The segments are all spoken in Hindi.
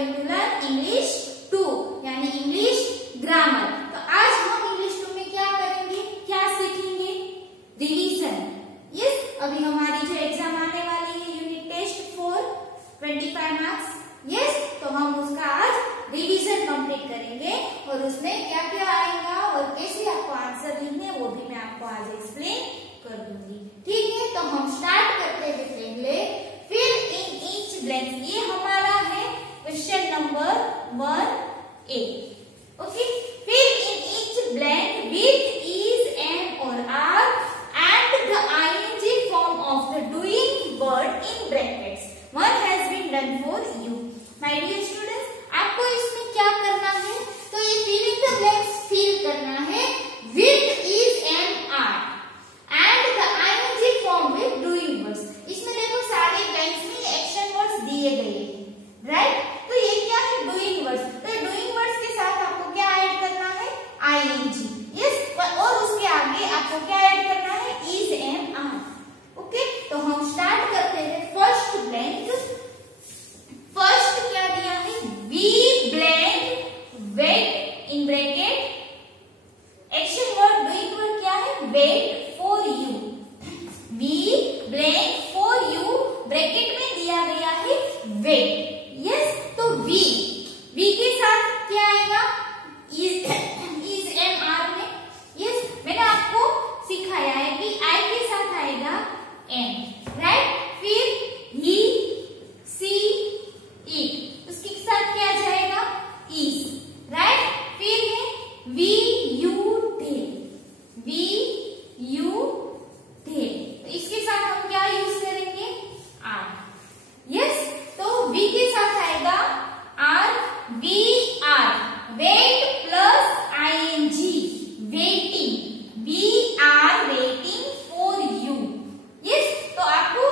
गोइंग टू लर्न इंग्लिश 2 यानी इंग्लिश ग्रामर। तो आज हम इंग्लिश 2 में क्या करेंगे, क्या सीखेंगे, रिवीजन। यस, अभी हमारी जो एग्जाम आने वाली है यूनिट टेस्ट 4 25 मार्क्स। यस, तो हम उसका आज रिवीजन कंप्लीट करेंगे और उसमें क्या क्या आएगा और कैसे आपको आंसर लिखने वो भी मैं आपको आज एक्सप्लेन कर दूंगी। ठीक है, तो हम स्टार्ट करते हैं पहले फिल इन ईच ब्लैंक। ये हमारा है question number 1A। Okay, fill in each blank with is, am और are and the I N G form of the doing word in brackets. One has been done for you. My dear students, आपको इसमें क्या करना है, तो ये filling the blanks fill करना है with is and are and the ing form with doing words। इसमें देखो सारे blanks में action words दिए गए हैं, right? तो ये क्या है, doing words। तो doing words के साथ आपको क्या ऐड करना है, ing। yes, और उसके आगे आपको क्या ऐड करना है, is and are। ओके, तो हम स्टार्ट करते हैं फर्स्ट ब्लैंक। फर्स्ट क्या दिया है, we blank wait in bracket action word doing word क्या है, wait for you. We blank for you bracket में दिया गया है वेट। यस, तो वी के साथ क्या आएगा, इज एम आर में। यस, मैंने आपको सिखाया है कि आई के साथ आएगा एम, राइट? फिर ही, सी, इट, उसके साथ क्या जाएगा, इज, राइट? फिर है we, you, they. We, you, they, तो इसके साथ हम क्या यूज करेंगे, आर। यस, तो वी के साथ आएगा are, we are, wait plus I N G, waiting. We are waiting for you. Yes, तो आपको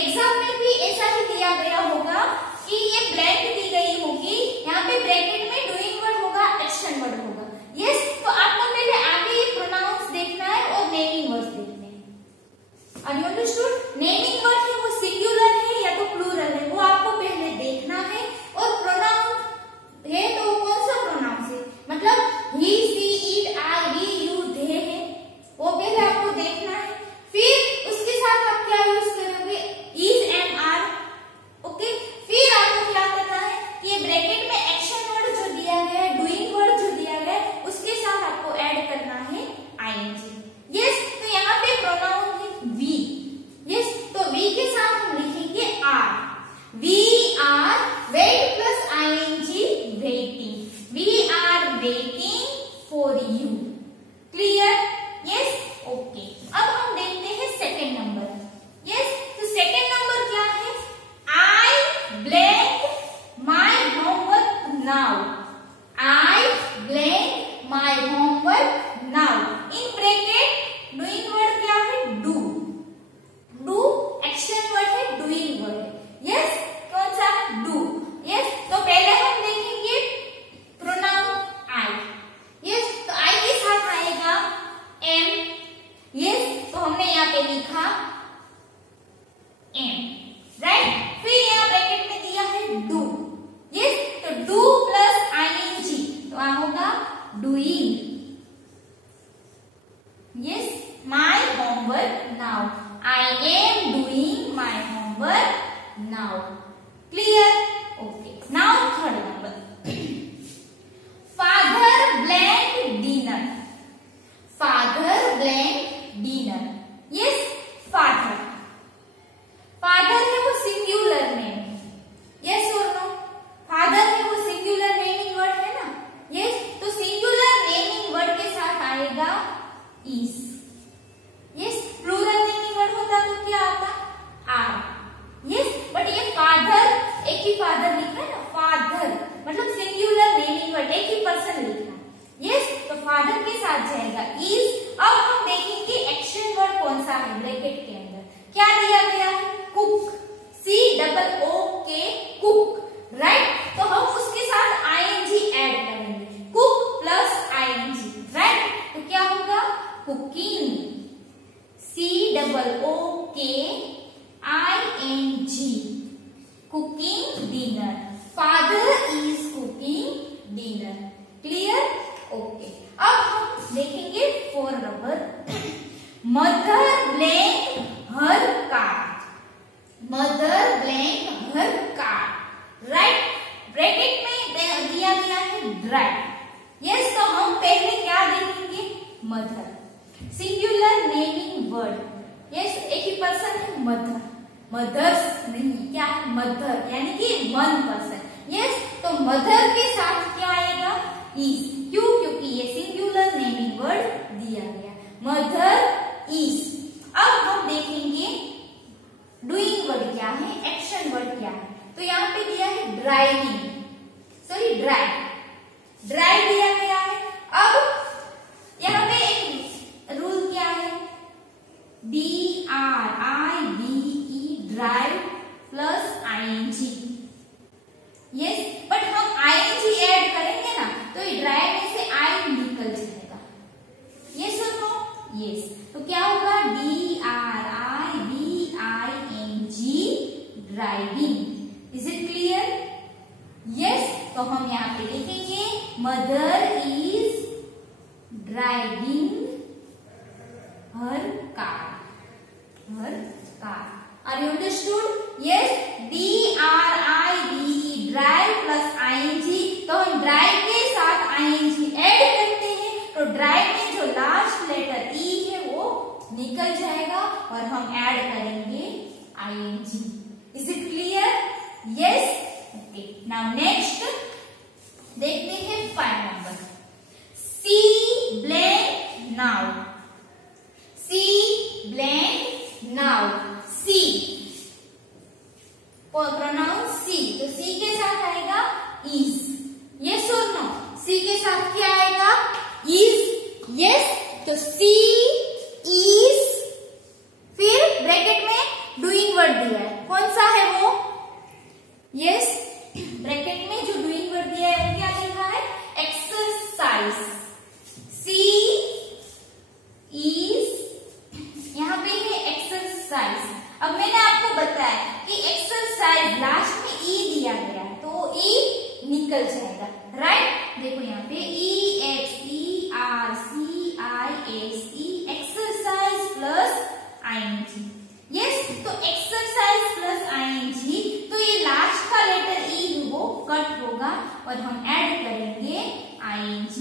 एग्जाम में भी ऐसा ही दिया गया होगा कि ये ब्लैंक दी गई होगी, यहाँ पे ब्रैकेट में डूइंग वर्ड होगा, एक्शन वर्ड होगा। यस, तो आपको पहले आगे ये प्रोनाउंस देखना है और नेमिंग वर्ड्स देखने हैं। Are you understood? Naming word है वो सिंगुलर है या तो प्लूरल है, वो आपको पहले देखना है। और प्रोनाउंस है तो वो कौन सा प्रोनाउंस है, मतलब ही, सी, इट, आई, वी, यू, दे है, वो पहले आपको देखना है। फिर उसके साथ आप क्या यूज करोगे, इज एंड आर। ओके, फिर आपको क्या करना है कि ये ब्रैकेट में एक्शन वर्ड जो दिया गया है, डूइंग वर्ड जो दिया गया है, उसके साथ आपको ऐड करना है आईएनजी। यस, तो यहाँ पे प्रोनाउन है वी। यस, तो वी के साथ हम लिखेंगे are. We are wait plus I N G, waiting. We are waiting for you. Clear? Yes, okay. अब हम देखते हैं सेकेंड नंबर। यस, तो सेकेंड नंबर क्या है, I blank my homework now. I blank my homework now. In bracket doing word क्या है, डू। डू एक्शन वर्ड है, डूइंग वर्ड है। यस, कौन सा, डू। यस, तो पहले हम देखेंगे प्रोनाउन आई। यस, तो आई के साथ आएगा एम। यस, तो हमने यहाँ पे लिखा एम, राइट? फिर यहाँ ब्रैकेट में दिया है डू। यस, तो डू प्लस आईएनजी, तो वहां होगा doing. Yes, my homework now. I am doing my homework now. Clear? Okay, now third number. Father blank dinner. Father blank dinner. Yes, father. Father है वो सिंगुलर नेम। यस और नो? फादर है वो सिंगुलर नेमिंग वर्ड है ना। यस, तो सिंगुलर नेमिंग वर्ड के साथ आएगा is. Yes, plural naming word होता तो क्या आता, आर। यस, बट ये फादर, एक ही फादर लिखा है ना, फादर मतलब सिंगुलर नेमिंग वर्ड, एक ही पर्सन लिखा है। यस, तो फादर के साथ जाएगा इज। अब हम देखेंगे एक्शन वर्ड कौन सा है ब्रैकेट के अंदर, क्या दिया गया है, कुक। COOK, cook, right? तो हम उसके साथ आईएनजी ऐड करेंगे, कुक प्लस आईएनजी, राइट? तो क्या होगा, cooking. COOKING, cooking dinner. Father is cooking dinner. Clear? Okay. अब हम देखेंगे 4 नंबर। मदर ब्लैंक हर कार। मदर ब्लैंक हर कार। राइट? ब्रैकेट में दिया गया है ड्राइव। यस, तो हम पहले क्या देखेंगे? Mother. Singular naming word. Yes, एक ही पर्सन है मदर। मदर्स नहीं, क्या है? मदर, यानी कि 1 पर्सन। यस, तो मदर के साथ क्या आएगा? इज। क्यों? क्योंकि ये सिंगुलर नेमिंग वर्ड दिया गया। Mother is. अब हम देखेंगे डूइंग वर्ड क्या है, एक्शन वर्ड क्या है। तो यहाँ पे दिया है ड्राइविंग, सॉरी ड्राइव। ड्राइव दिया गया है। अब यहाँ पे एक रूल क्या है? DRIVE, drive plus ING। Yes, but हम ING ऐड करेंगे ना, तो ये ड्राइव में से I निकल जाएगा। यस और नो? यस, तो क्या होगा? DRIVING, driving. Is it clear? Yes, तो हम यहाँ पे लिखेंगे mother is driving her car. Her car. Are you understood? Yes, DRIVE, drive plus ING। तो हम ड्राइव के साथ ING ऐड करते हैं, तो ड्राइव में जो लास्ट लेटर E है वो निकल जाएगा और हम ऐड करेंगे ING। Is it clear? Yes, okay. Now next देखते हैं 5 नंबर। सी ब्लैंक नाउ। सी ब्लैंक नाउ। सी प्रोनाउन सी, तो सी के साथ आएगा इज। यस और नो? सी के साथ क्या आएगा? इज। यस, तो सी इज, फिर ब्रैकेट में डूइंग वर्ड दिया है। कौन सा है वो? यस, ब्रैकेट में जो डूइंग वर्ड दिया है वो क्या लिखा है? एक्सरसाइज। सी इज, यहाँ पे है एक्सरसाइज। अब मैंने आपको बताया कि एक्सरसाइज लास्ट में ई दिया गया है, तो ई निकल जाएगा। राइट? देखो यहाँ पे EXERCISE, exercise plus ING। Yes, तो एक्सरसाइज प्लस ING, तो ये लास्ट का लेटर ई वो कट होगा और हम ऐड करेंगे ING।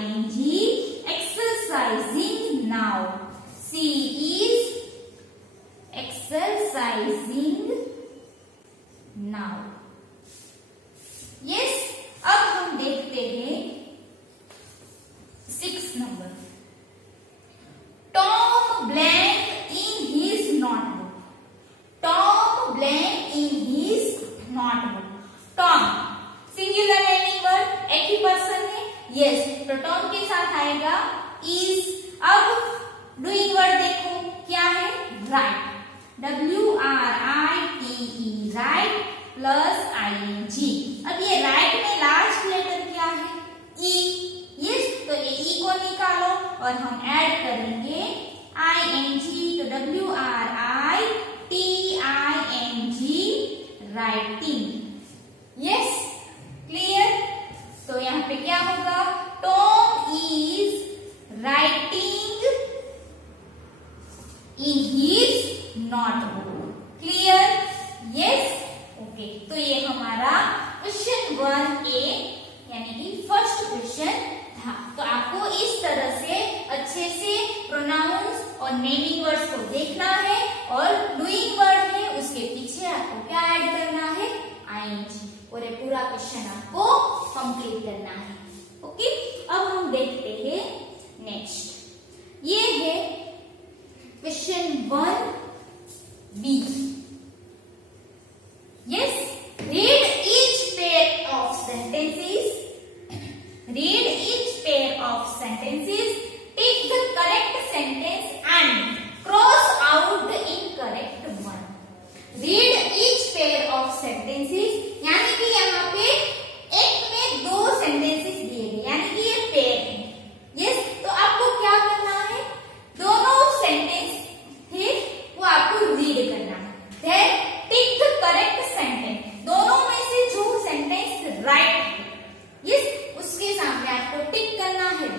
EXERCISING, exercising now। She is exercising now। Yes, अब हम देखते हैं 6 number. Tom blank in his notebook। Tom blank in his notebook। Tom singular naming word, एक ही पर्सन है। यस, तो टॉम के साथ आएगा इज। अब डूइंग वर्ड देखो क्या है? Right. WRITE, right plus ING। अब ये राइट में लास्ट लेटर क्या है? ई। यस, तो ये ई को निकालो और हम ऐड करेंगे ING, तो WRITING, राइटिंग। Yes, clear? तो यहाँ पे क्या होगा? Tom is writing in his notebook. Clear? Yes, okay. तो ये हमारा क्वेश्चन 1A यानी कि फर्स्ट क्वेश्चन था। तो आपको इस तरह से अच्छे से प्रोनाउंस और नेमिंग वर्ड्स को देखना है और डूइंग वर्ड है उसके पीछे आपको क्या ऐड करना है? ING। और ये पूरा क्वेश्चन आपको कंप्लीट करना है। ओके, अब हम देखते हैं नेक्स्ट। ये है question 1B। Yes, read each pair of sentences. Read each pair of sentences, tick the correct sentence and cross out the incorrect one. Read each pair of sentences, यानी कि यहाँ पे एक में 2 सेंटेंसेस दिए गए, यानी कि ये पेयर है। यस, तो आपको क्या करना है? दोनों सेंटेंस है वो आपको रीड करना है। देन टिक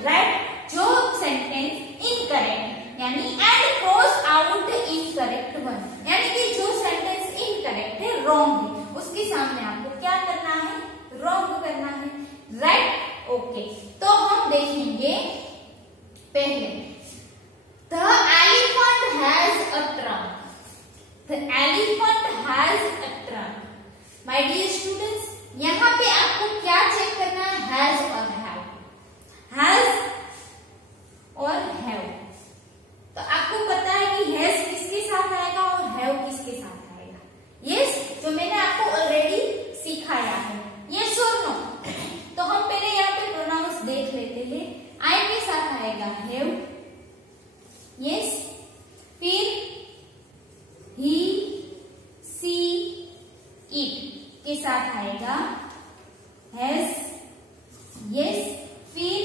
राइट जो सेंटेंस इनकरेक्ट यानी and cross out incorrect one, यानी कि जो सेंटेंस इनकरेक्ट है, रॉन्ग है, उसके सामने आपको क्या करना है, रॉन्ग करना है, राइट। ओके, तो हम देखेंगे पहले the elephant has a trunk, the elephant has a trunk. My dear students, यहाँ पे आपको क्या चेक करना है, हैज और हैव, हैज और हैव। तो आपको पता है कि हैज किसके साथ आएगा और हैव किसके साथ आएगा, यस, जो मैंने आपको ऑलरेडी सिखाया है, यस और नो। तो हम पहले यहाँ पे प्रोनाउंस देख लेते हैं। आई के साथ आएगा हैव, यस, फिर ही, सी, इट के साथ आएगा हैज, यस, फिर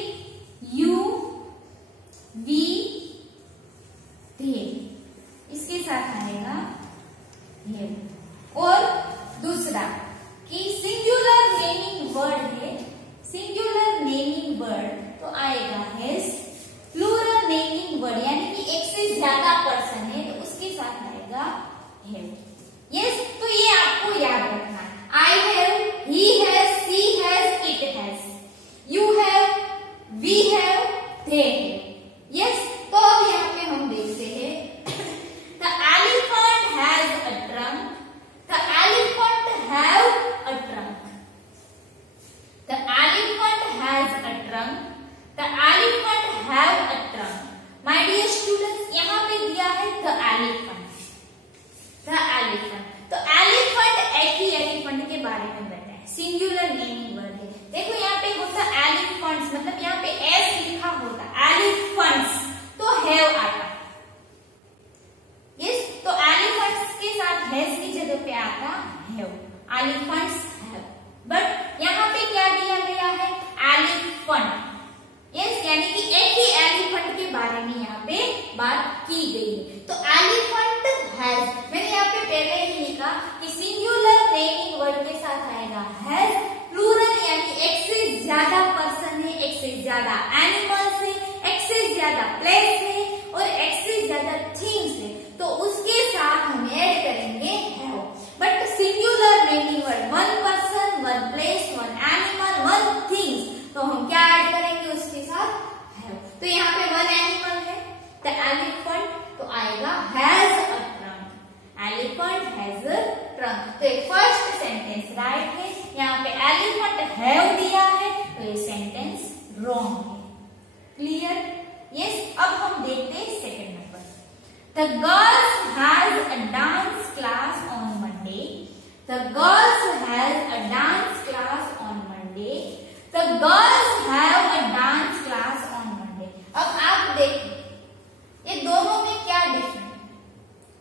यू, वी, दे, इसके साथ आएगा हैव। और दूसरा कि सिंगुलर नेमिंग वर्ड है, सिंगुलर नेमिंग वर्ड तो आएगा हैज, प्लूरल नेमिंग वर्ड यानी कि एक से ज्यादा पर्सन है तो उसके साथ आएगा हैव, यस। तो ये आपको याद रखना है, I have, he has, she has, it has, you have, we have, they have, yes. तो अब यहाँ पे हम देखते हैं the elephant has a trunk, the elephant have a trunk, the elephant has a trunk, the elephant have a trunk. My dear students, यहाँ पे दिया है द एलिफेंट, द एलिफेंट, तो एलिफेंट एक ही एलिफेंट के बारे में बताया, सिंगुलर नेमिंग वर्ड है। देखो यहाँ पे होता एलिफेंट्स, मतलब यहाँ पे एस लिखा होता, एलिफेंट्स तो हैव आता, यस। तो एलिफेंट्स के साथ हैज की जगह पे आता हैव, एलिफेंट्स हैव। बट यहाँ पे क्या दिया गया है, एलिफेंट, यस, यानी कि एक ही एलिफेंट के बारे में यहाँ पे बात की गई है। तो एलिफेंट हैज, मैंने यहाँ पे पहले ही लिखा कि सिंगुलर नेमिंग वर्ड के साथ आएगा हैज, प्लूरल यानी एक से ज्यादा पर्सन है, एक से ज्यादा एनिमल्स है, एक से ज्यादा प्लेस है और एक से ज्यादा थिंग्स है, तो उसके साथ हम ऐड करेंगे have. But singular naming word, one person, one place, one animal, one things, तो हम क्या ऐड करेंगे उसके साथ, हैव। तो यहाँ पे वन एनिमल है, द एलिफेंट, तो आएगा has a trunk, elephant has a trunk. तो ये फर्स्ट सेंटेंस राइट है, यहाँ पे एलिफेंट हैव दिया है तो ये सेंटेंस रॉन्ग है, क्लियर, यस। अब हम देखते हैं second number, the girls has a dance class on Monday, the girls has a dance class on Monday, the girls have a dance class on Monday. अब आप देखिए ये दोनों में क्या डिफरेंस,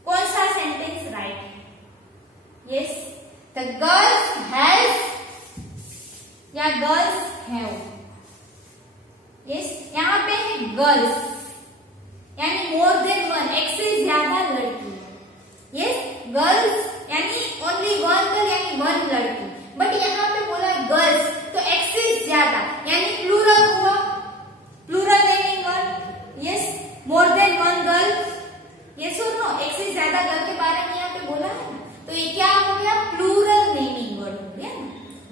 कौन सा सेंटेंस राइट है, यस, द गर्ल्स हैज या गर्ल्स हैव, यस। यहाँ पे है गर्ल्स यानी मोर देन वन, एक से ज्यादा लड़की है, यस, गर्ल्स यानी ओनली वन गर्ल यानी वन लड़की। बट यहाँ पे बोला गर्ल्स तो एक से ज्यादा यानी प्लूरल हुआ, plural naming word, yes, more than one girl, yes और नो, एक से ज्यादा गर्ल के बारे में यहाँ पे बोला है ना, तो ये क्या हो गया, प्लूरल नेमिंग वर्ड हो गया ना,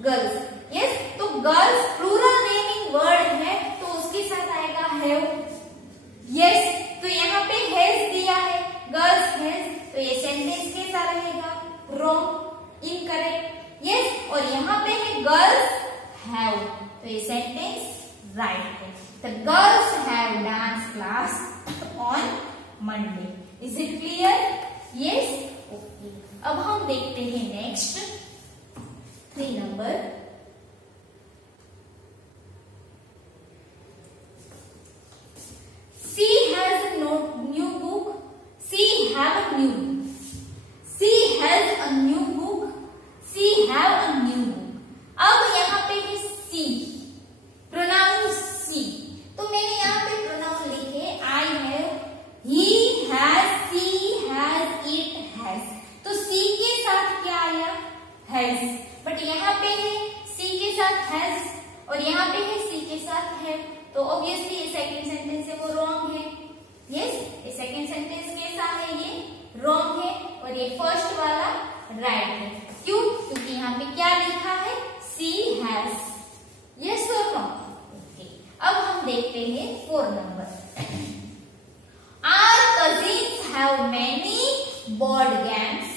गर्ल्स, यस। तो गर्ल्स प्लूरल नेमिंग वर्ड है तो उसके साथ आएगा हैव, यस। तो यहाँ पे हैज दिया है, गर्ल्स हैज, तो ये सेंटेंस कैसा रहेगा, रॉन्ग, इनकरेक्ट, यस। और यहाँ पे है गर्ल्स हैव, तो ये सेंटेंस राइट है, the girls have dance class on Monday. Is it clear, yes, okay. अब हम देखते हैं next 3 number, she has a new book, she have a new book, she has a new book, she have a new book। अब यहाँ पे है she, प्रोनाउन she, तो मैंने यहाँ पे प्रोनाउन लिखे I have, he has, she has, it has, तो she के साथ क्या आया, has। बट यहाँ पे है तो ऑब्वियसली ये सेकंड सेंटेंस है वो रॉन्ग है। यस, ये सेकंड सेंटेंस कैसा है, ये रॉन्ग है और ये फर्स्ट वाला राइट है। क्यों? क्योंकि यहाँ पे क्या लिखा है, सी हैज। यस और नो? ओके, अब हम देखते हैं 4 number. Our cousins have many board games.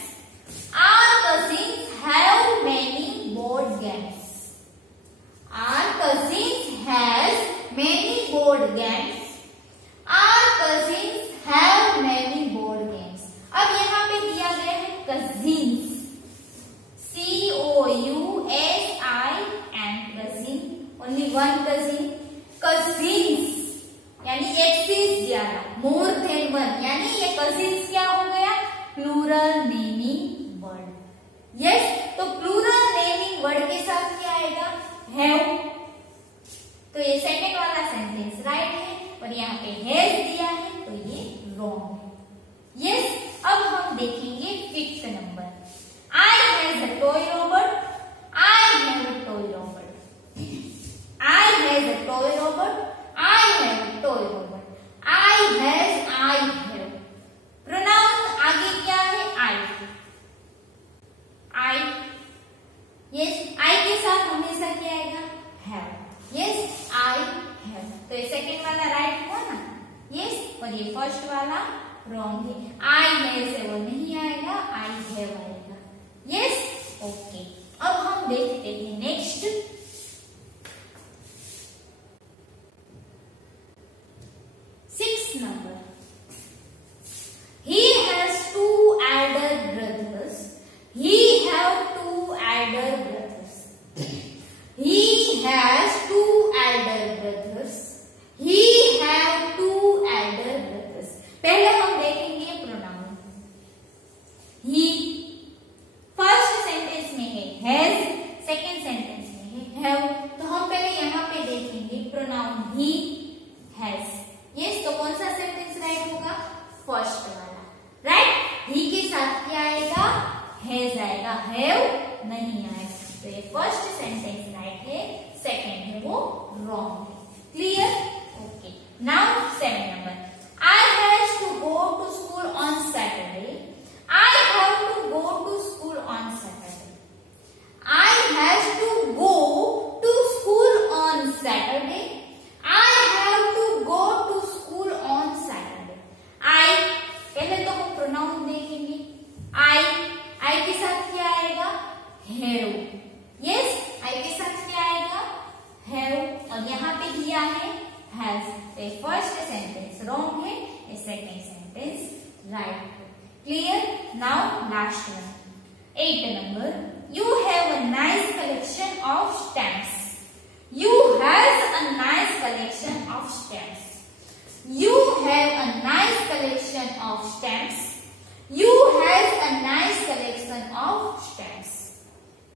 Our cousins have many board games. Our cousins has many board games. Our cousins have many board games. अब यहाँ पे दिया गया है cousins, COUSIN, cousin, only one cousin. Cousins यानी एक चीज दिया था, मोर देन वन, यानी ये कजिन्स क्या हो गया, प्लूरल नेमिंग वर्ड। यस, तो प्लूरल नेमिंग वर्ड के साथ क्या आएगा, हैव। तो ये सेकंड वाला सेंटेंस राइट है और यहाँ पे हैज दिया है तो ये रॉन्ग है। यस, अब हम देखेंगे 5th number. I has a toy robot. I have a toy robot. I has a toy robot. I have a toy robot. I has, I have. Pronoun आगे क्या है, I. I. Yes, I के साथ हमेशा क्या आएगा, have. Yes, I have. तो ये सेकंड वाला राइट हुआ ना। Yes, और ये फर्स्ट वाला रॉन्ग है। I have से वो नहीं आएगा, I have आएगा। Yes, okay. अब हम देखते हैं next 6th number. He has 2 elder brothers. He have 2 elder brothers. He has 2 elder brothers. He have 2 elder brothers. पहले हम देखेंगे प्रोनाउन। He फर्स्ट सेंटेंस में है has, सेकेंड सेंटेंस में है have। तो हम पहले यहाँ पे देखेंगे प्रोनाउन he has। यस, तो कौन सा सेंटेंस राइट होगा, फर्स्ट वाला राइट। ही के साथ क्या आएगा, हैज आएगा, हैव नहीं आएगा। तो ये फर्स्ट सेंटेंस राइट है, सेकंड है वो रॉन्ग है। Clear? Okay, now 7 number. I have to go to school on Saturday. I have to go to school on Saturday. I have to go to school on Saturday. I have to go to school on Saturday. I पहले तो हम प्रोनाउन देखेंगे। I के साथ क्या आएगा, have। Yes, I के साथ क्या आएगा, have। और यहाँ पे दिया है has। तो फर्स्ट सेंटेंस रॉन्ग है, सेकेंड सेंटेंस राइट है। Clear? Now last one 8 number. You have a nice collection of stamps. You have a nice collection of stamps. You have a nice collection of stamps. You have a nice collection of stamps.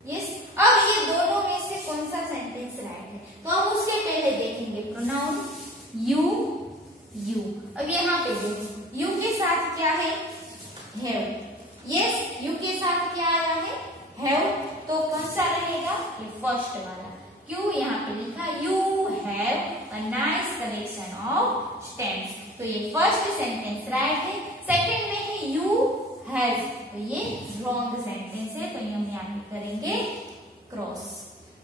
Yes. अब ये दोनों में से कौन सा सेंटेंस राइट है, तो हम उससे पहले देखेंगे प्रोनाउन you, you। अब यहाँ पे देखो, you के साथ क्या है, have। Yes, you के साथ क्या आया है, have। तो कौन सा रहेगा, ये फर्स्ट वाला। क्यों? यहाँ पे लिखा you have a nice collection of stamps. तो ये फर्स्ट सेंटेंस राइट है, सेकंड में है यू हैव, तो ये रॉन्ग सेंटेंस है, तो हम यहाँ पे करेंगे क्रॉस।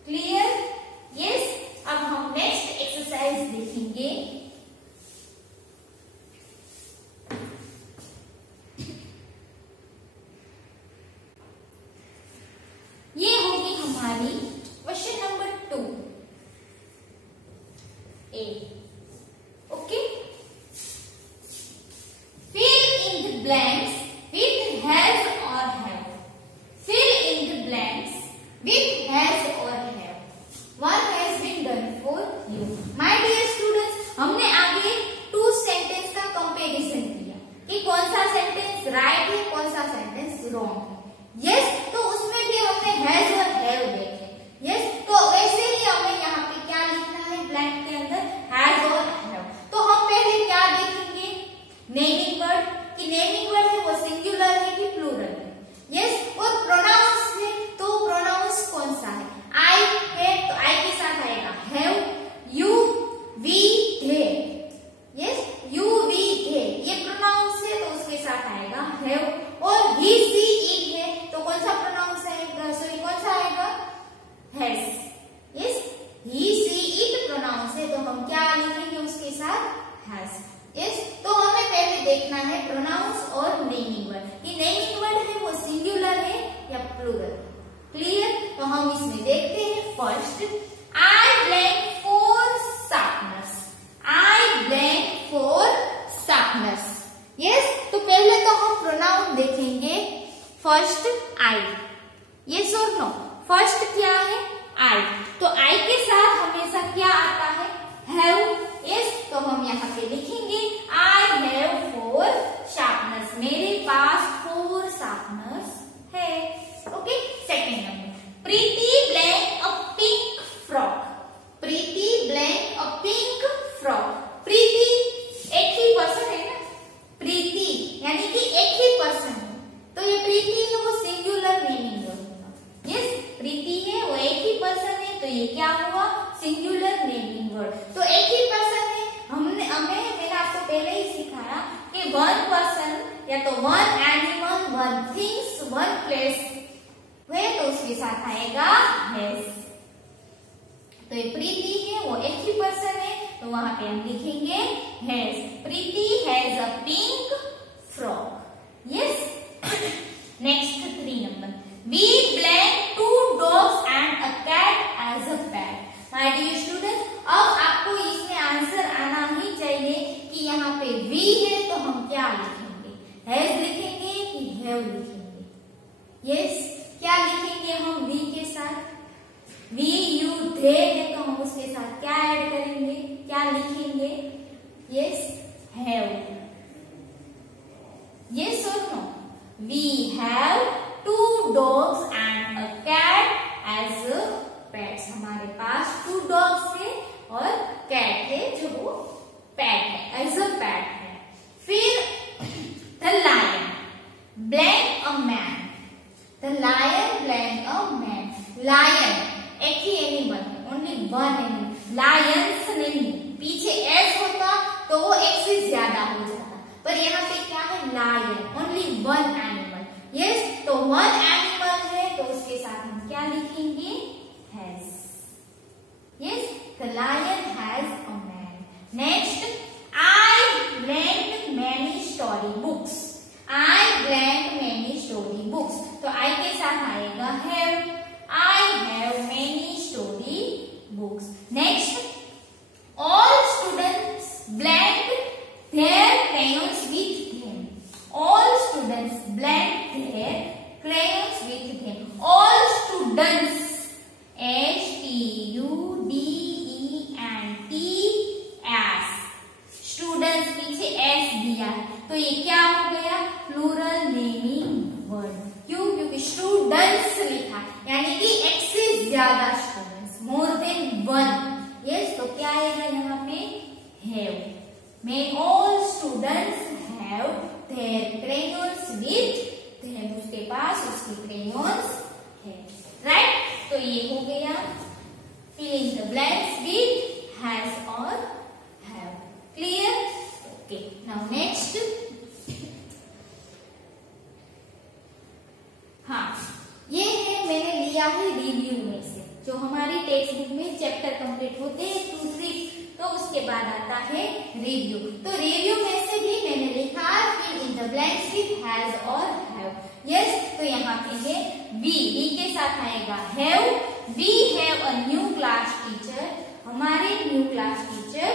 क्लियर? यस। अब हम नेक्स्ट एक्सरसाइज देखेंगे। ये होगी हमारी question number 2 A. Okay. Fill in the blanks with has or have. Fill in the blanks with has or have. One has been done for you. My dear students, has. Yes, तो हमें पहले देखना है प्रोनाउंस और नेमिंग वर्ड कि नेमिंग वर्ड है वो सिंगुलर है या प्लूरल। क्लियर? तो हम इसमें देखते हैं। फर्स्ट, आई ब्लैंक फोर शार्पनर्स। आई ब्लैंक फोर शार्पनर्स। यस, तो पहले तो हम प्रोनाउन देखेंगे। फर्स्ट आई, यस और नो। फर्स्ट क्या है? आई। तो आई के साथ हमेशा क्या आता है? हैव। यस, तो हम यहाँ पे लिखेंगे आई हैव फोर शार्पनर्स। मेरे पास फोर शार्पनर्स है। ओके। सेकेंड नंबर, प्रीति ब्लैंक अ पिंक फ्रॉक। प्रीति ब्लैंक अ पिंक फ्रॉक। प्रीति एक ही पर्सन है ना, प्रीति यानी कि एक ही पर्सन है, तो ये प्रीति है वो सिंगुलर नेमिंग वर्ड होगा। यस, प्रीति है वो एक ही पर्सन है, तो ये क्या हुआ? Singular naming word. तो एक ही पर्सन है, मैंने आपको पहले ही सिखाया कि वन पर्सन या तो one animal, one things, one place है, तो उसके साथ आएगा हैज। तो ये प्रीति है वो एक ही पर्सन है, तो वहां पे हम लिखेंगे has. Preeti has a pink frock. Yes. Next 3 number, we blank 2 dogs and a cat as a pet। My dear student, अब आपको इसमें आंसर आना ही चाहिए कि यहाँ पे वी है तो हम क्या लिखेंगे? हैज लिखेंगे कि हैव लिखेंगे? यस, क्या लिखेंगे हम वी के साथ? वी, यू, दे है तो हम उसके साथ क्या ऐड करेंगे? क्या लिखेंगे? Yes, have. यस और no? We have 2 dogs and a cat as pets। हमारे पास 2 dogs है और कैट है जो वो पेट है, एज अ पेट है। फिर the lion blank a mane. The lion blank a mane. Lion एक ही एनिमल है, ओनली वन एनिमल। लायंस नहीं, पीछे एस होता तो वो एक से ज्यादा हो जाता, पर यहाँ पे क्या है? Lion, only one animal. Yes, तो वन एनिमल है तो उसके साथ हम क्या लिखेंगे? Has. Yes, the lion has a mane. Next, I blank many story books. I blank many story books, तो आई के साथ आएगा have. I have many story books. Next, all students blank their crayons with them। all students blank their crayons with them। all students, STUDENTS, students पीछे एस दिया है, तो ये क्या हो गया? Plural naming word. क्यों? क्योंकि स्टूडेंट्स लिखा, यानी कि एक से ज्यादा students, more than one. Yes, तो क्या आएगा यहाँ पे? Have. May all students have their crayons with them। उसके पास उसके crayons है। राइट? तो ये हो गया filling the blanks with has or have। Clear? Okay. Now next, हाँ, ये है मैंने लिया है रिव्यू में से, जो हमारी टेक्स्ट बुक में चैप्टर कंप्लीट होते हैं 2, 3, तो उसके बाद आता है रिव्यू। तो रिव्यू में से भी मैंने लिखा fill in the blanks with has और हैव। यस, तो यहाँ पे है वी के साथ आएगा have. We have a new class teacher. हमारे न्यू क्लास टीचर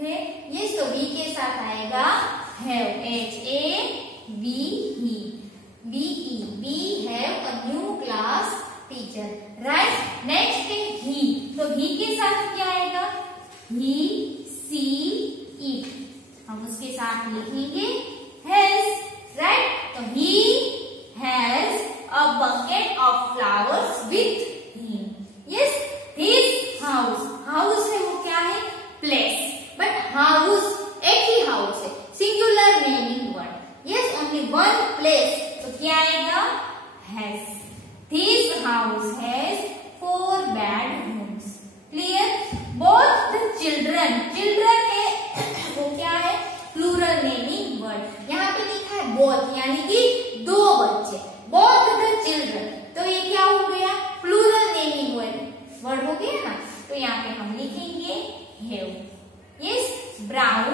है। यस, तो वी के साथ आएगा have, HAVE। We have a new class teacher. Right? Next है ही, तो ही के साथ क्या आएगा? He, she, it। हम उसके साथ लिखेंगे has। राइट? तो he has a bucket of flowers with him। Yes, his house। House है वो क्या है? प्लेस। बट हाउस एक ही हाउस है, singular naming word. Yes, only one place, तो क्या आएगा? has। This house has 4 bedrooms। Clear? Both the children है वो क्या है? Plural naming word. यहाँ पे लिखा है both, यानी कि 2 बच्चे। Both the children, तो ये क्या हो गया? प्लूरल नेमिंग वर्ड हो गया ना, तो यहाँ पे हम लिखेंगे have। Yes, brown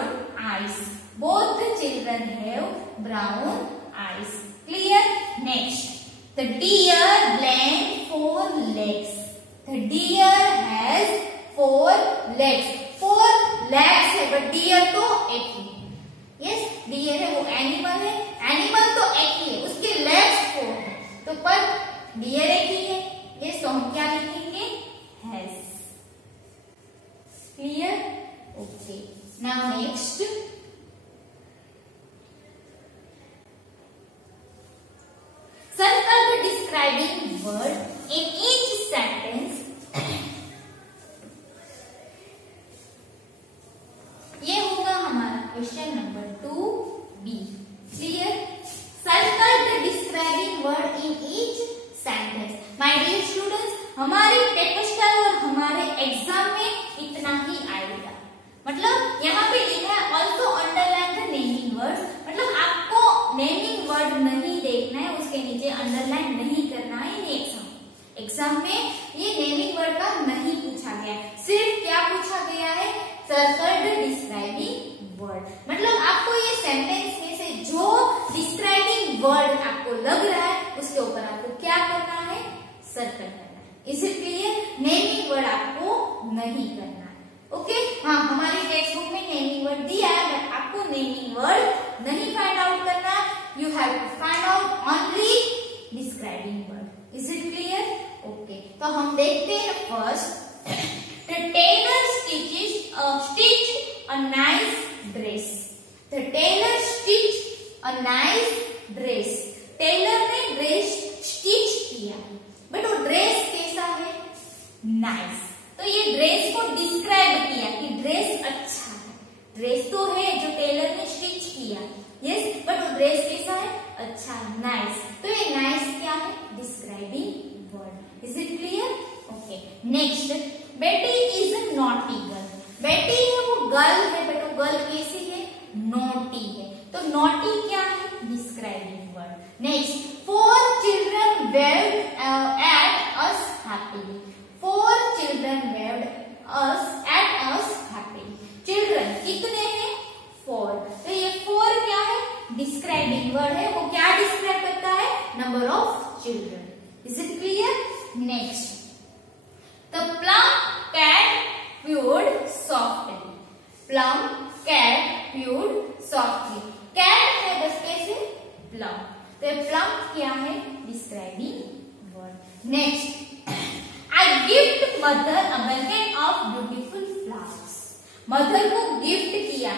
children have brown eyes. Clear? Next, the deer blank 4 legs. The deer has 4 legs. 4 legs है but deer तो एक ही है. Yes, deer है वो एनिमल है. एनिमल तो एक ही है, उसके legs 4 है. तो पर deer एक ही है. Yes, तो हम क्या लिखेंगे? Has. Clear? Okay. Now next. Circle the describing word in each sentence. ये होगा हमारा question number 2B. Clear? Circle the describing word in each sentence. My dear students, हमारे टेक्स्ट और हमारे एग्जाम में इतना ही आएगा. मतलब यहाँ पे लिखा है also underline the naming word. मतलब आपको नेमिंग वर्ड नहीं देखना है, उसके नीचे अंडरलाइन नहीं करना है. एग्जाम में ये नेमिंग वर्ड का नहीं पूछा गया है. सिर्फ क्या पूछा गया है? Circle the describing word. मतलब आपको ये सेंटेंस में से जो डिस्क्राइबिंग वर्ड आपको लग रहा है उसके ऊपर आपको क्या करना है? सर्कल करना है. इसलिए नेमिंग वर्ड आपको नहीं करना है. ओके? हाँ, हमारी टेक्स्ट बुक में नेमिंग वर्ड दिया है बट आपको नेमिंग वर्ड नहीं फाइंड आउट करना. You have to find out only describing word. Is it clear? Okay, तो हम देखते हैं first. The tailor stitched a nice dress. The tailor stitched a nice dress. Tailor ने ड्रेस स्टिच किया बट वो ड्रेस कैसा है? नाइस. तो ये ड्रेस को डिस्क्राइब किया कि ड्रेस अच्छा है. ड्रेस तो है जो टेलर ने स्टिच किया. यस, बट वो ड्रेस कैसा है? अच्छा है, नाइस. तो ये नाइस क्या है? Describing word. Is it clear? Okay. Next, बेटी इज अ नॉटी गर्ल. बेटी है वो गर्ल है बट वो गर्ल कैसी है? नॉटी है. तो नॉटी क्या है? Describing word. Next, 4 children waved at us happily. 4 children waved at us happily. Children कितने हैं? 4. तो ये 4 क्या है? डिस्क्राइबिंग वर्ड है. वो क्या डिस्क्राइब करता है? Number of children. Is it clear? Next, the plum cat purred softly. Plum cat purred softly. Cat है बस कैसे? plum. तो plum क्या है? Describing word. Next, I gift mother a bucket of beautiful flowers. Mother को गिफ्ट किया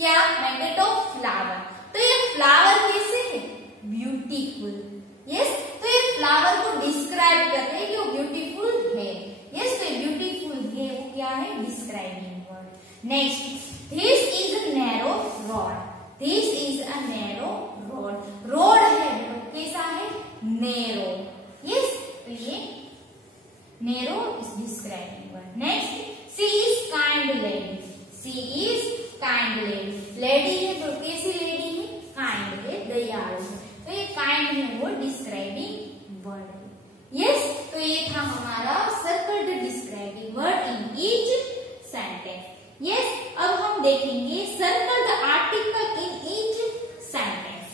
क्या? Bucket of flower. तो ये फ्लावर कैसे है? ब्यूटीफुल. यस, तो ये फ्लावर को डिस्क्राइब कर रहे हैं कि वो ब्यूटीफुल है. यस, तो ब्यूटीफुल है वो क्या है? Describing word. Next, this is a narrow road. This is a narrow road. Road है कैसा है? नैरो. यस, तो ये narrow is describing word. Next, she is kind lady. She is kind lady. Lady है तो कैसी लेडी है? काइंड है, दयालु है. तो ये काइंड है वो डिस्क्राइबिंग वर्ड है. यस, तो ये था हमारा circle the describing word in each sentence. Yes, अब हम देखेंगे circle the article in each sentence.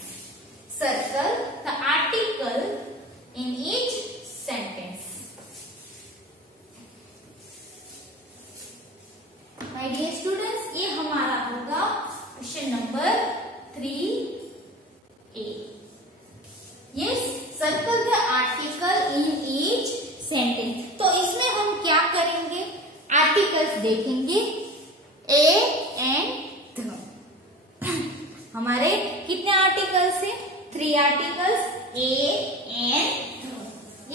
Circle the article in each sentence. My dear students, ये हमारा होगा question number 3A. Yes, circle the article in each sentence. तो इसमें हम क्या करेंगे? आर्टिकल्स देखेंगे. A and the. हमारे कितने आर्टिकल्स है? 3 articles. A and the.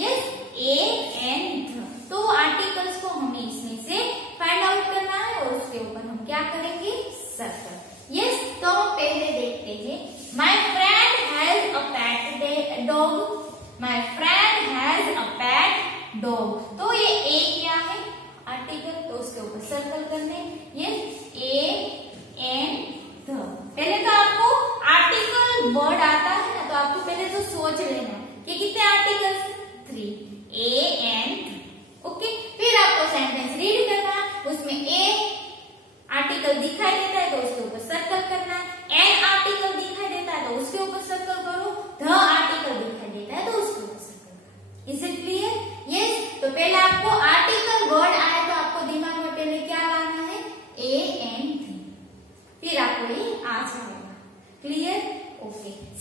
Yes, a and the. तो आर्टिकल्स को हमें इसमें से फाइंड आउट करना है और उसके ऊपर हम क्या करेंगे? सर्कल. यस, तो हम पहले देखते हैं. My friend has a pet dog. My friend has a pet dog. तो ये ए क्या है? आर्टिकल. तो उसके ऊपर सर्कल करने. ये ए एंड द. पहले तो आपको आर्टिकल वर्ड आता है ना, तो आपको पहले तो सोच लेना कि कितने आर्टिकल्स? 3. A and. ओके, फिर आपको सेंटेंस रीड करना. उसमें ए आर्टिकल दिखाई देता है तो उसके ऊपर सर्कल करना. And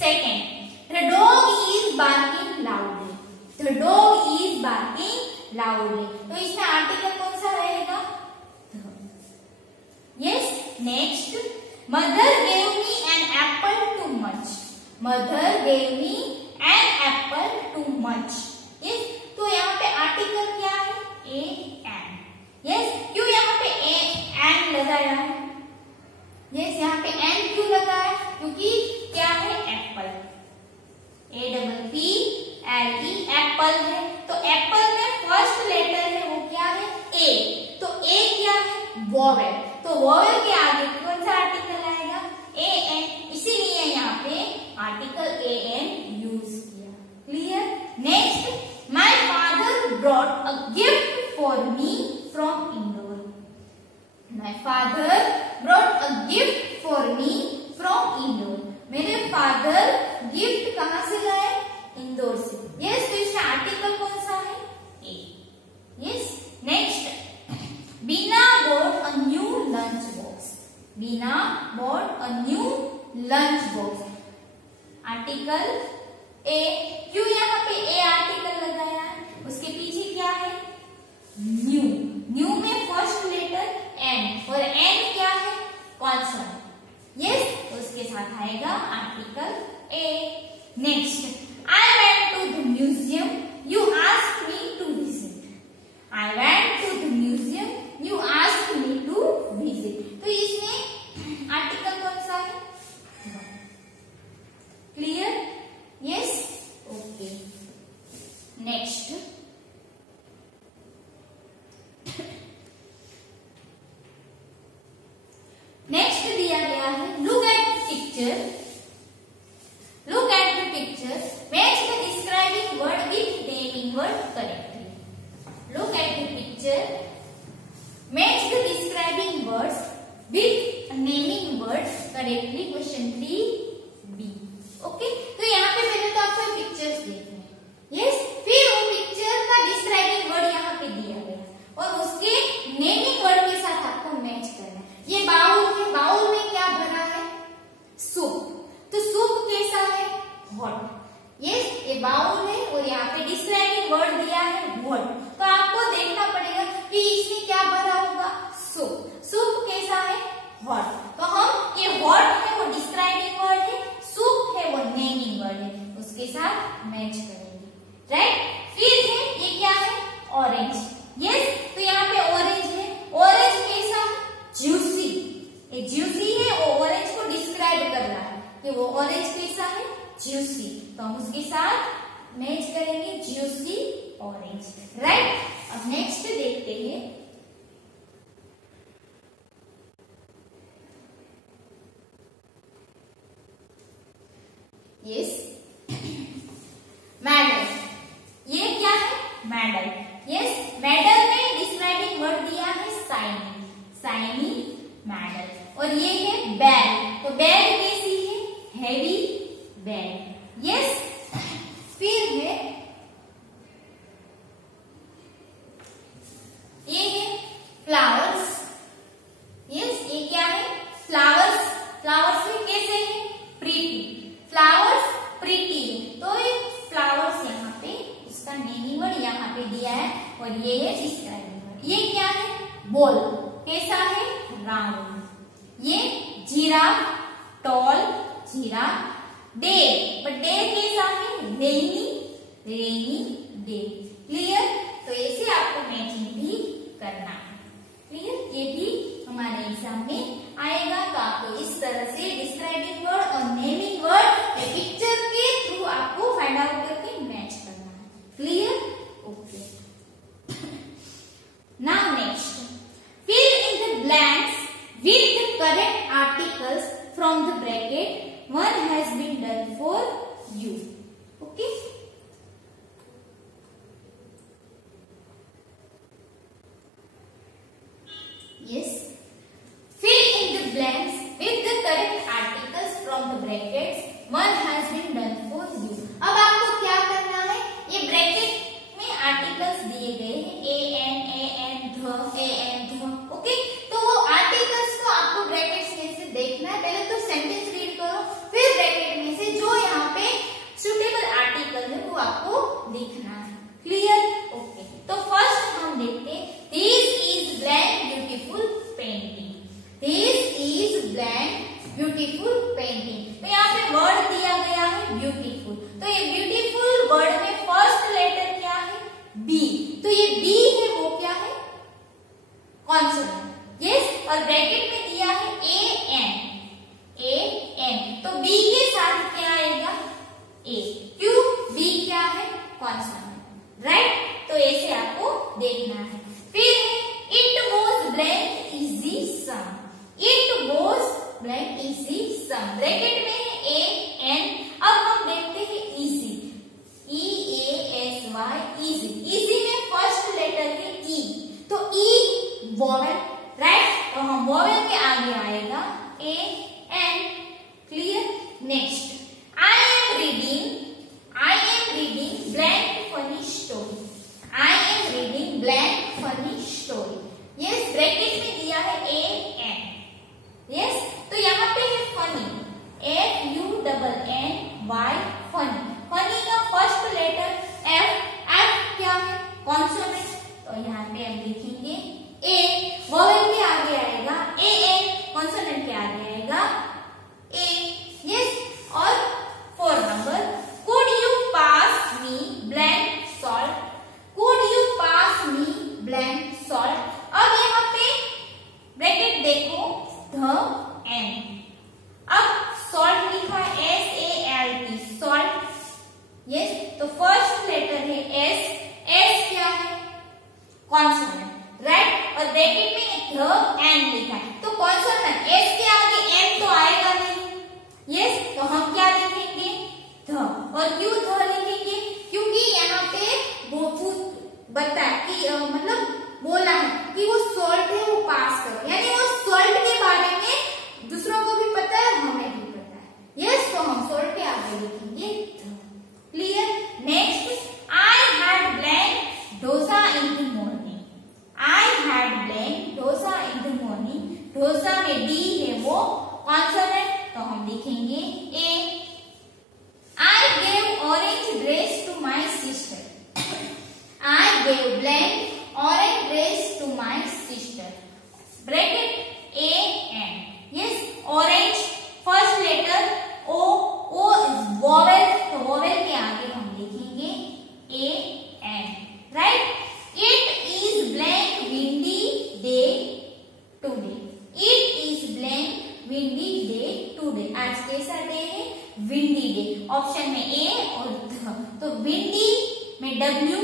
second, the dog is barking loudly, the dog is barking loudly, तो इसमें आर्टिकल कौन सा रहेगा? Yes. Next, mother gave me an apple too much, mother gave me an apple too much. Yes, तो यहाँ पे आर्टिकल क्या है? A N. यस, क्यों यहाँ पे ए एन लगाया है? यस, यहाँ पे एन क्यों लगा है? क्योंकि क्या है? Apple, A double P L E, Apple है। तो एप्पल में फर्स्ट लेटर है वो क्या है? ए। तो ए क्या है? वोवेल। तो वोवेल के आगे कौन सा आर्टिकल आएगा? A N. इसीलिए यहाँ पे आर्टिकल ए एन यूज किया। Clear? Next, my father brought a gift for me from Indore, my father brought a gift for me from Indore, मेरे फादर गिफ्ट कहां से लाए? इंदौर से। यस, तो इसका आर्टिकल कौन सा है? A. Yes. Next, Beena bought a new lunch box, Beena bought a new lunch box, article A. क्यों यहाँ पे ए आर्टिकल लगाया है? उसके पीछे क्या है? न्यू। न्यू में फर्स्ट लेटर एन, और एन क्या है? कॉन्सोनेंट। यस, उसके साथ आएगा article a. Next, I went to the museum, you asked me to visit, I went to the museum, you asked me to visit, तो इसमें आर्टिकल कौन सा है? Clear? Yes, okay. Next, next दिया गया है, look at the picture, look at the picture, match the describing word with naming word correctly, look at the picture, match the describing words with naming word correctly, question 3B। Okay, तो यहाँ पे पहले तो आपको पिक्चर्स देखना है। यस, फिर वो पिक्चर का डिस्क्राइबिंग वर्ड यहाँ पे दिया गया और उसके नेमिंग वर्ड के साथ आपको मैच करना है। ये बाउल है, बाउल में क्या भरा है? सूप, तो सूप कैसा है? हॉट। यस, ये बाउल है और यहाँ पे डिस्क्राइबिंग वर्ड दिया है हॉट, तो आपको देखना पड़ेगा कि इसमें क्या भरा होगा? सूप। सूप कैसा है? हॉट। तो हम ये हॉट है वो डिस्क्राइबिंग वर्ड है, सूप है वो नेमिंग वर्ड है, उसके साथ मैच करेंगे। राइट? फिर है ये क्या है? ऑरेंज। यस, तो यहाँ पे ऑरेंज है, ऑरेंज कैसा? जूसी। ये जूसी है, वो ऑरेंज को डिस्क्राइब कर रहा है कि वो ऑरेंज कैसा है? जूसी, तो हम उसके साथ मैच करेंगे जूसी ऑरेंज। राइट? अब नेक्स्ट देखते हैं, यस, मेडल। ये क्या है? मेडल। यस, मेडल में डिस्क्राइबिंग वर्ड दिया है शाइनी, शाइनी मेडल। और ये है बैग, तो बैग कैसी है? Heavy bag. यस, फिर है ये है फ्लावर्स। यस, ये क्या है? फ्लावर्स। फ्लावर्स में कैसे है? प्रीटी, फ्लावर्स प्रीटी, तो ये फ्लावर्स यहाँ पे इसका नेमिंग वर्ड यहाँ पे दिया है और ये है डिस्क्राइबिंग वर्ड। ये क्या है? बॉल, कैसा है? राउंड। ये जिराफ, टॉल जिराफ। डे, पर डे कैसा है? Rainy, rainy day. क्लियर? तो ऐसे आपको मैचिंग भी करना है। क्लियर? ये भी हमारे एग्जाम में आएगा, तो आपको इस तरह से डिस्क्राइबिंग वर्ड और नेमिंग वर्ड पिक्चर के थ्रू आपको फाइंड आउट करके मैच करना है। Clear? Okay. Now next, fill in the blanks with the correct articles from the bracket. One has been done for you. Okay? Yes. Fill in the blanks with the correct articles from the brackets. One has been done for you. अब आपको क्या करना है? ये ब्रैकेट में आर्टिकल्स दिए गए हैं, an, ध, ओके? तो वो आर्टिकल्स को आपको ब्रैकेट्स में से देखना है। पहले तो सेंटेंस रीड करो, फिर ब्रैकेट में से जो यहाँ दिया है AN, तो B के साथ क्या आएगा A, क्यों? B क्या है? Consonant, right? तो ऐसे आपको देखना है। फिर it was blank easy sum, it was blank easy sum, bracket में है AN। अब हम देखते हैं इजी, EASY, इजी, इजी में फर्स्ट लेटर है E, तो E वोवेल, राइट? तो हम वोवेल के आगे आएगा AN, clear? Next, I am reading blank funny story, I am reading blank funny story, yes, bracket में दिया है AN, यस, तो यहाँ पे है फनी, FUNNY, फनी, फनी का फर्स्ट लेटर F क्या है? कॉन्सोनेंट, तो यहाँ पे हम लिखेंगे A, वोवेल के आगे आएगा AN, कॉन्सोनेंट के आगे आएगा A, यस। और 4 number, could you pass me blank salt, could you pass me blank salt, अब यहाँ पे ब्रैकेट देखो the N, अब salt लिखा SALT, salt, यस, तो फर्स्ट लेटर है S क्या है? Consonant, right? और ब्रैकेट में the N लिखा है, तो कॉन्सोनेंट S के आगे N तो आएगा नहीं, यस, तो हम क्या लिखेंगे? the, और क्यों the लिखेंगे? क्योंकि यहाँ पे वो बता कि मतलब बोला है कि वो सॉल्ट है, वो पास करो, यानी वो सॉल्ट के बारे में दूसरों को भी पता है, हमें भी पता है, यस, तो हम सॉल्ट के आगे लिखेंगे the, clear? Next, I had blank dosa in the morning, I had blank dosa in the morning, dosa में D है वो कॉन्सोनेंट, तो हम लिखेंगे A, I gave orange dress to my sister, I gave blank orange dress to my sister, bracket AN, yes, orange first letter O is vowel, तो वोवेल के आगे हम लिखेंगे AN, right? It is blank windy day today, it is blank windy day today, आज कैसा डे है? विंडी डे, ऑप्शन में A और ध, तो विंडी में W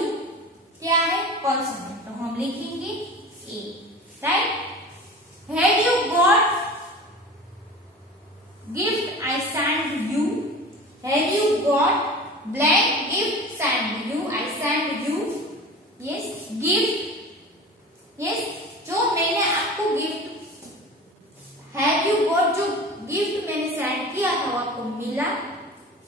क्या है? कॉन्सोनेंट, तो हम लिखेंगे A, right? Have you got gift I sent you, have you got blank gift sent you, I sent you, yes, gift, yes, जो मैंने आपको गिफ्ट, have you got जो गिफ्ट मैंने सेंड किया था वो आपको मिला,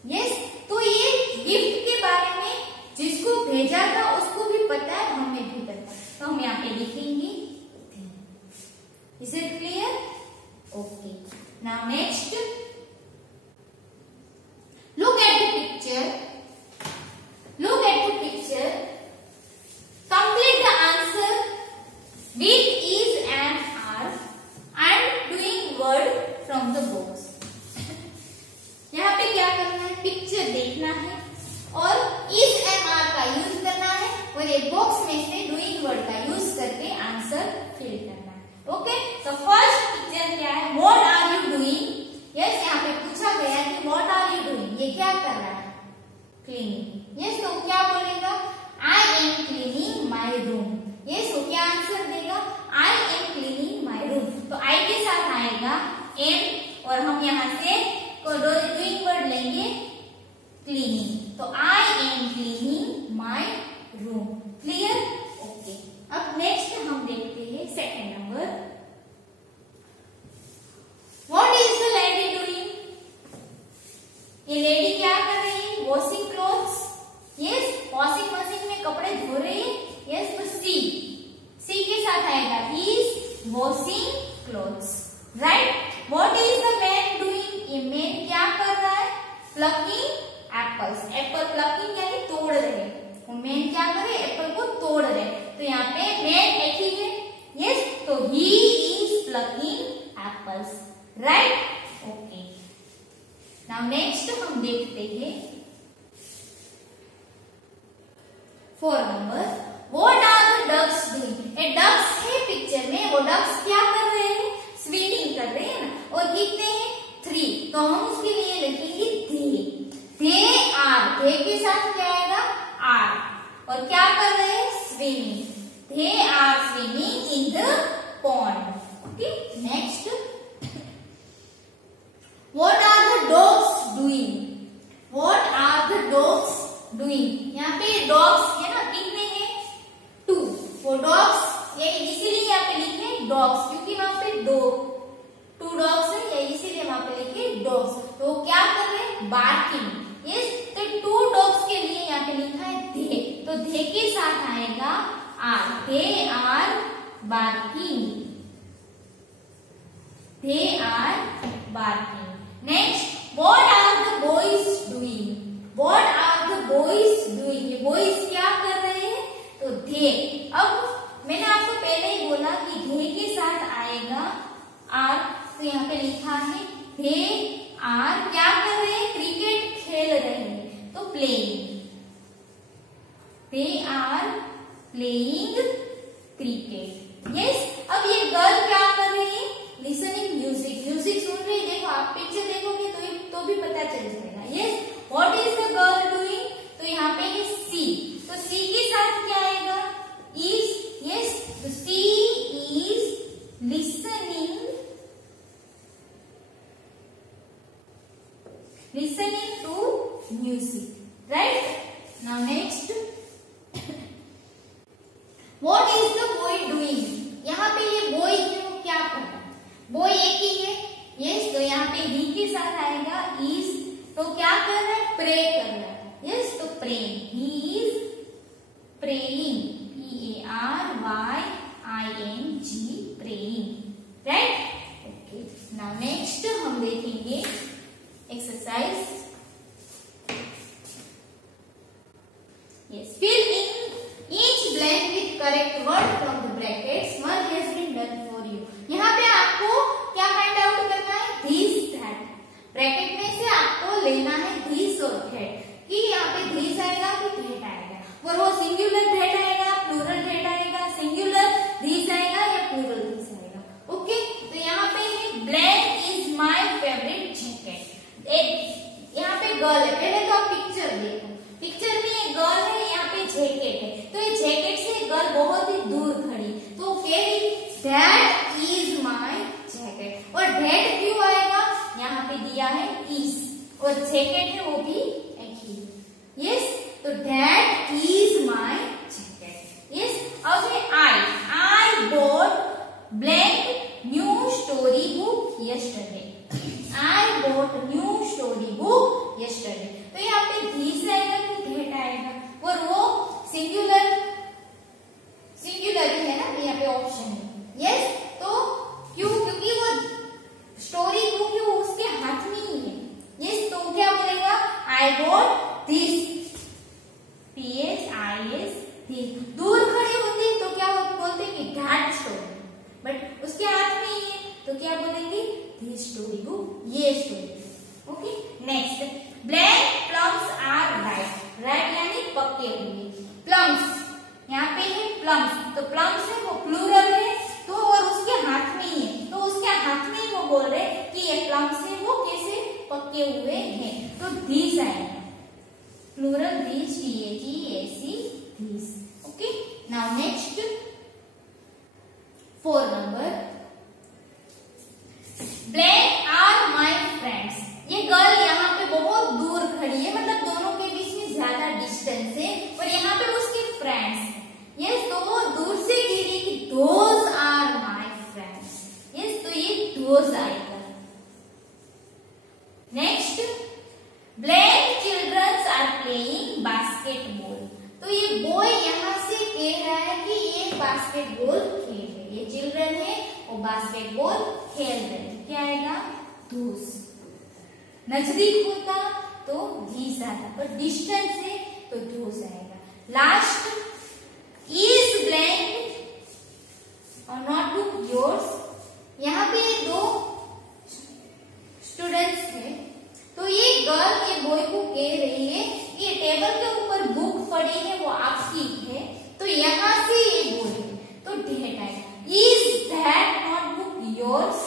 यस, तो ये गिफ्ट के बारे में जिसको भेजा था उसको भी पता है, हमें भी पता है, तो हम यहाँ पे लिखेंगे। Is it clear? Okay, now next, look at the picture, look at the picture, complete the answer with is and are and doing word from the box। यहाँ पे क्या करना है? पिक्चर देखना है और is and are का यूज करना है और एक बॉक्स में से डूइंग वर्ड का यूज करके आंसर फिल करना है। ओके, तो फर्स्ट पिक्चर क्या है? What are you doing? Yes, यहाँ पे पूछा गया कि व्हाट आर यू डूइंग, ये क्या कर रहा है? क्लीनिंग। यस, तो क्या बोलेगा? I am cleaning my room. Yes, तो क्या आंसर देगा? I am cleaning my room. तो आई के साथ आएगा एम और हम यहाँ से डूइंग वर्ड लेंगे क्लीनिंग। तो I am cleaning my room. Clear? Okay, अब नेक्स्ट हम देखते हैं second number. What is the lady doing? ये लेडी क्या कर रही है? Washing clothes. Yes, washing machine में कपड़े धो रही है। यस, तो सी के साथ आएगा is washing clothes. Right? What is the man doing? ये मैन क्या कर रहा है? Plucking apples. एप्पल प्लकिंग यानी तोड़ रहे। मैन क्या करे? एप्पल को तोड़ रहे। तो यहाँ पे मैन एक ही है। यस, तो he is plucking apples. Right? Okay, now next हम देखते हैं 4 number. What are the ducks doing? A ducks है पिक्चर में, वो डक्स क्या कर रहे हैं? स्विमिंग कर रहे हैं ना। और कितने हैं 3, तो हम उसके लिए लिखेंगे दे आर, दे के साथ क्या आएगा आर, और क्या कर रहे हैं swimming, they are swimming in the pond. Okay next, what are the dogs doing, what are the dogs doing, यहाँ पे डॉग्स है ना कितने हैं 2, वो डॉग्स ये इसीलिए यहाँ पे लिखे डॉग्स क्योंकि वहां पे 2 डॉग्स है, या इसीलिए वहां पे लिखे डॉग्स। तो क्या कर रहे हैं बार्किंग, यस, तो 2 डॉग्स के लिए यहाँ पे लिखा है दे, तो दे के साथ आएगा are, they are barking, they are barking. Next, what are the boys doing, what are the boys doing, ये बॉयज क्या कर रहे हैं, तो दे। अब मैंने आपको पहले ही बोला कि दे के साथ आएगा आर, तो यहाँ पे लिखा है दे आर क्या कर रहे हैं, क्रिकेट खेल रहे हैं, तो playing, they are playing cricket. Yes, अब ये गर्ल क्या कर रही है, लिसनिंग म्यूजिक, म्यूजिक सुन रही है। देखो आप पिक्चर देखोगे तो भी पता चल जाएगा। Yes, what is the girl doing, तो यहाँ पे है सी, तो सी के साथ क्या आएगा is, yes, so she is listening to music, right? Now next, what is the boy doing, यहाँ पे ये boy क्या कर रहा है, boy एक ही है, yes, तो यहाँ पे he के साथ आएगा is, तो क्या कर रहा है pray कर रहा है, yes, तो praying, he is praying, PARYING, praying, right? Okay, now next हम देखेंगे exercise, yes, fill in each blank with correct word from the brackets, work has been done for you। यहाँ पे आपको क्या फाइंड आउट करना है, this that, ब्रैकेट में से आपको लेना है this और that, कि यहाँ पे this आएगा कि that आएगा, और वो सिंगुलर that आएगा, प्लूरल that आएगा, सिंगुलर this आएगा या प्लूरल this आएगा। ओके, तो यहाँ पे है black is my favourite jacket, यहाँ पे गर्ल है, पहले तो आप पिक्चर देखो, पिक्चर में ये गर्ल है, यहाँ पे जैकेट है, तो ये जैकेट से गर्ल बहुत ही दूर खड़ी, तो कह रही दैट इज माय जैकेट, और दैट क्यों आएगा, यहाँ पे दिया है इज, और जैकेट है वो भी एक ही। यस, तो that is my jacket. Yes, अब है I bought blank new story book yesterday, I bought new story book yesterday, तो यहाँ पे दिस आएगा कि दैट आएगा, और वो सिंगुलर है ना, यहाँ पे ऑप्शन है। यस, तो क्यों, क्योंकि वो स्टोरी बुक है वो उसके हाथ में ही है। यस, तो क्या बोलेगा, आई बॉट दिस, PHIS, दूर खड़ी होती तो क्या बोलते कि दैट स्टोरी, बट उसके हाथ में ही है तो क्या बोलेंगे, दिस स्टोरी बुक, ये story. Okay, next, blank plums are ripe, ripe यानी पक्के हुए, प्लम्स यहाँ पे है प्लम्स, तो प्लम्स है वो प्लूरल है, तो और उसके हाथ में ही है, तो उसके हाथ में ही वो बोल रहे कि ये प्लम्स है वो कैसे पक्के हुए हैं, तो दिस आएगा, plural this, THESE, this. Okay, now next 4 number, blank are my friends, ये गर्ल यहाँ पे बहुत दूर खड़ी है, मतलब दोनों के बीच में ज्यादा डिस्टेंस है, और यहाँ पे उसके फ्रेंड्स। यस, तो वो दूर से कह रही कि those are my friends. Yes, तो ये दोज आएगा। Next, blank children's are playing basketball, तो ये बॉय यहाँ से कह रहा है कि ये बास्केटबॉल खेल रहे, ये चिल्ड्रन है वो बास्केटबॉल खेल रहे, तो क्या आएगा, दोज। नजदीक होता तो these आता, पर डिस्टेंस है तो दोज आएगा। लास्ट, इज ब्लैंक और नोटबुक योर्स, यहाँ पे 2 स्टूडेंट्स हैं, तो ये गर्ल ये बॉय को कह रही है कि ये टेबल के ऊपर बुक पड़ी है वो आपकी है, तो यहाँ से ये बोल है तो दैट आएगा, इज दैट नोटबुक योर्स,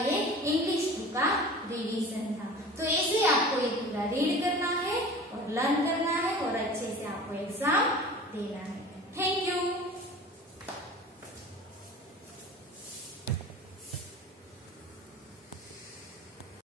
ये इंग्लिश 2 का रिवीजन था। तो ऐसे आपको ये पूरा रीड करना है और लर्न करना है और अच्छे से आपको एग्जाम देना है। Thank you.